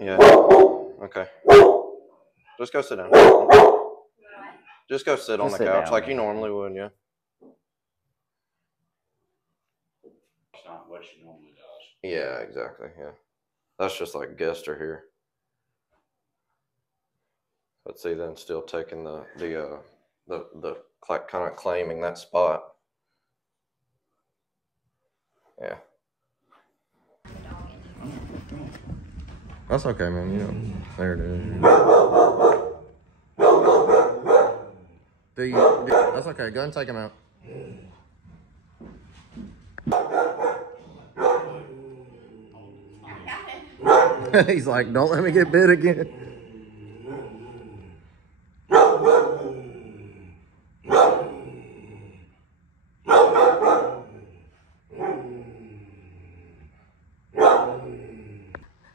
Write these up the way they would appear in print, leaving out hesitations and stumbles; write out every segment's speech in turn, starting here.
Yeah. Okay. Just go sit down. Just go sit on the couch like you normally would, yeah. It's not what she normally does. Yeah, exactly, yeah. That's just like guests are here. But see, then still taking the kind of claiming that spot. Yeah. That's okay, man. You know, there it is. That's okay. Go and take him out. He's like, don't let me get bit again.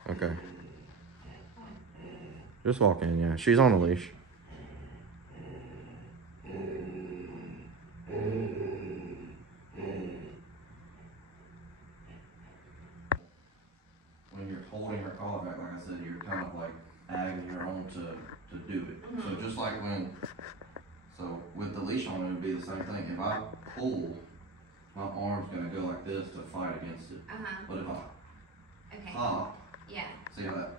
Okay. Just walk in, yeah. She's on a leash. When you're holding her collar back, like I said, you're kind of like agging her on to do it. So just like so with the leash on, it would be the same thing. If I pull, my arm's gonna go like this to fight against it. But if I pop, see how that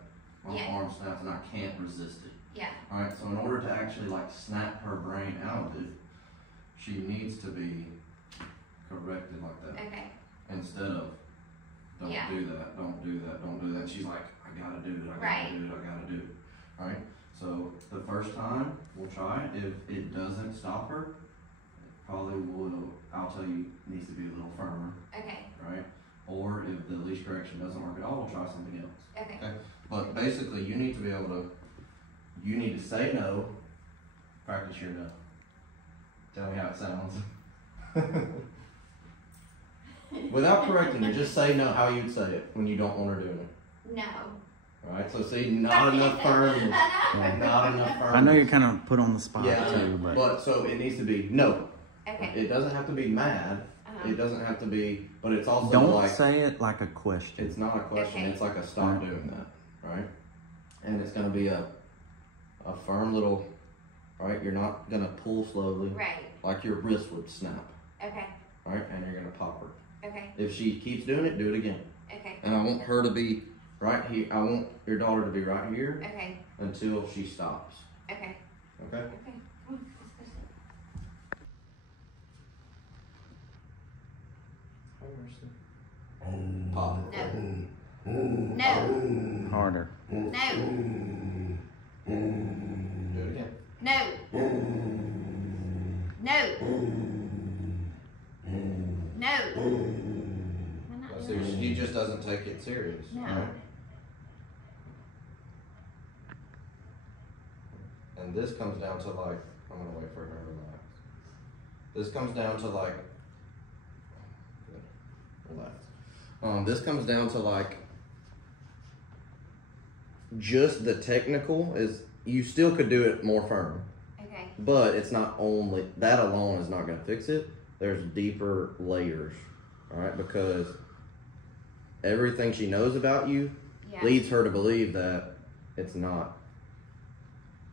my arm snaps and I can't resist it. Yeah. All right. So in order to actually like snap her brain out of it, she needs to be corrected like that. Okay. Instead of don't do that, don't do that, don't do that. She's like, I gotta do it, I gotta do it, I gotta do it. All right. So the first time we'll try it. If it doesn't stop her, it probably will. I'll tell you, it needs to be a little firmer. Okay. Right. Or if the leash correction doesn't work at all, we'll try something else. Okay. Okay. But basically, you need to be able to. You need to say no. Practice your no. Tell me how it sounds. Without correcting her, just say no how you'd say it when you don't want her doing it. No. Alright, so see, not enough firmness. Not enough firmness. I know you're kind of put on the spot too, but so it needs to be no. Okay. It doesn't have to be mad. It doesn't have to be, but it's also don't say it like a question. It's not a question. Okay. It's like a stop doing that, right? And it's going to be a firm little, right? You're not going to pull slowly, right? Like your wrist would snap. Okay. Right, and you're going to pop her. Okay. If she keeps doing it, do it again. Okay. And I want her to be right here. I want your daughter to be right here. Okay. Until she stops. Okay. Okay. Okay. Pop. No. No. Harder. No. Do it again. No. No. No. She just doesn't take it serious. No. Right? And this comes down to like, I'm gonna wait for her to relax. This comes down to like, relax. This comes down to like, just the technical is, you still could do it more firm. Okay. But it's not only, that alone is not gonna fix it. There's deeper layers, all right? Because everything she knows about you leads her to believe that it's not,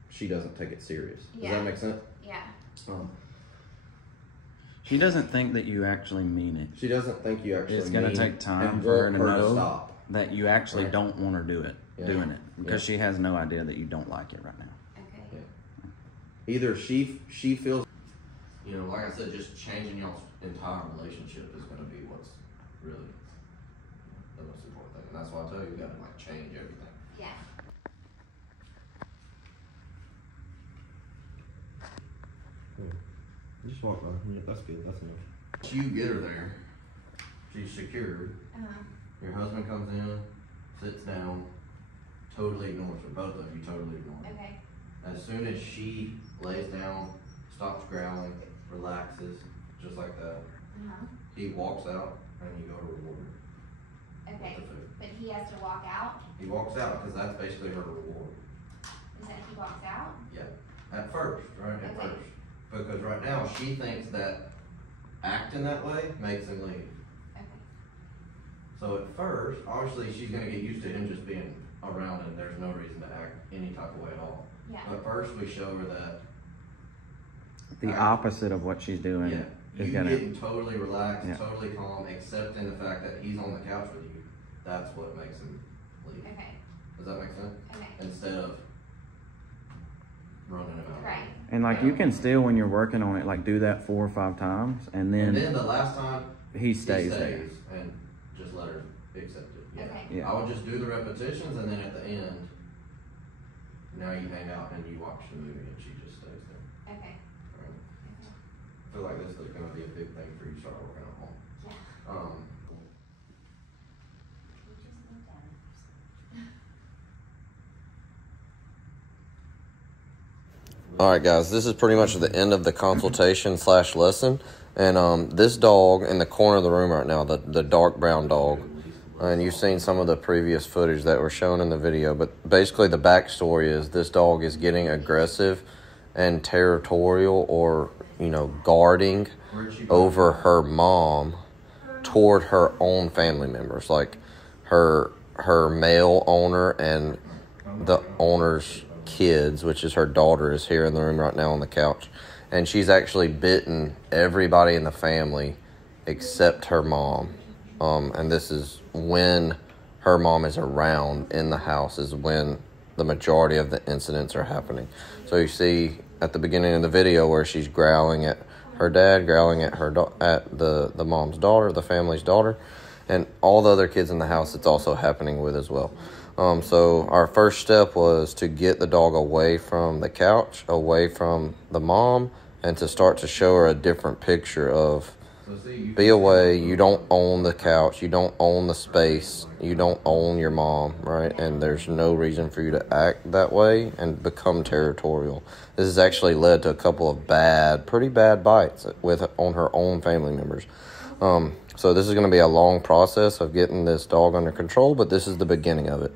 she doesn't take it serious. Does that make sense? Yeah. She doesn't think that you actually mean it. She doesn't think you actually mean it. It's going to take time for her to know that you actually don't want her doing it. Because she has no idea that you don't like it right now. Okay. Yeah. Either she feels, you know, like I said, just changing y'all's entire relationship is going to be what's really the most important thing. And that's why I tell you, you got to like change everything. Yeah. Just walk by. Yeah, that's good. That's enough. You get her there. She's secured. Your husband comes in, sits down, totally ignores her. Both of you totally ignore her. Okay. As soon as she lays down, stops growling, relaxes, just like that, he walks out and you go to reward her. Okay. But he has to walk out? He walks out because that's basically her reward. Is that he walks out? Yeah. At first, right? At first. Because right now she thinks that acting that way makes him leave. Okay. So at first, obviously she's going to get used to him just being around and there's no reason to act any type of way at all. Yeah. But first we show her that the opposite of what she's doing. Yeah. Is You gonna, getting totally relaxed, Yeah. totally calm, accepting the fact that he's on the couch with you. That's what makes him leave. Okay. Does that make sense? Okay. Instead of running him out. Right. and like you can still, when you're working on it, like do that 4 or 5 times, and And then then the last time, he stays there. and just let her accept it. Yeah. Okay. Yeah. I would just do the repetitions, and then at the end, now you hang out and you watch the movie, and she just stays there. Okay. Right? I feel like this is going to be a big thing for you to start working at home. Yeah. All right, guys, this is pretty much the end of the consultation / lesson. And this dog in the corner of the room right now, the dark brown dog, and you've seen some of the previous footage that were shown in the video, but basically the backstory is this dog is getting aggressive and territorial, or, you know, guarding over her mom toward her own family members, like her male owner and the owner's kids, which is her daughter, is here in the room right now on the couch, and she's actually bitten everybody in the family except her mom. And this is when her mom is around in the house, is when the majority of the incidents are happening. So you see at the beginning of the video where she's growling at her dad, growling at at the mom's daughter, the family's daughter, and all the other kids in the house it's also happening with as well. So our first step was to get the dog away from the couch, away from the mom, and to start to show her a different picture of be away, you don't own the couch, you don't own the space, you don't own your mom, right? And there's no reason for you to act that way and become territorial. This has actually led to a couple of pretty bad bites on her own family members. So this is going to be a long process of getting this dog under control, but this is the beginning of it.